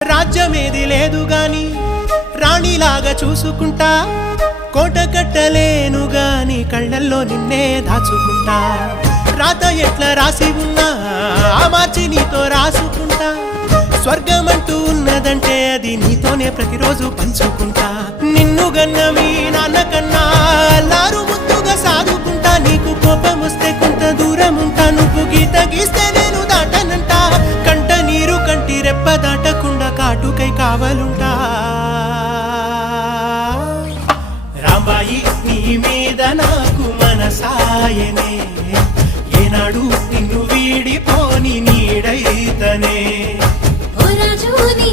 రాజ్యమేది లేదు గాని రాణిలాగా చూసుకుంటా, కోట కట్టలేను గాని కళ్ళల్లో నిన్నే దాచుకుంటా. రాత ఎట్లా రాసి ఉన్నా మార్చి నీతో రాసుకుంటా. స్వర్గమంటూ ఉన్నదంటే అది నీతోనే ప్రతిరోజు పంచుకుంటా. నిన్ను గన్న మీ నాన్న కన్నా లారు ముద్దుగా సాదుకుంటా. నీకు కోపం వస్తే కొంత దూరం ఉంటా, నువ్వు గీత గీస్తే నేను దాటనంట. కంట నీరు కంటి రెప్ప దాటకుండా కాటుకై కావలుంటా. రాంబాయి నీ మీద నాకు మనసాయనే, ఏనాడు నిన్ను వీడిపోని నీడైతనే. ఓ రాజు నీ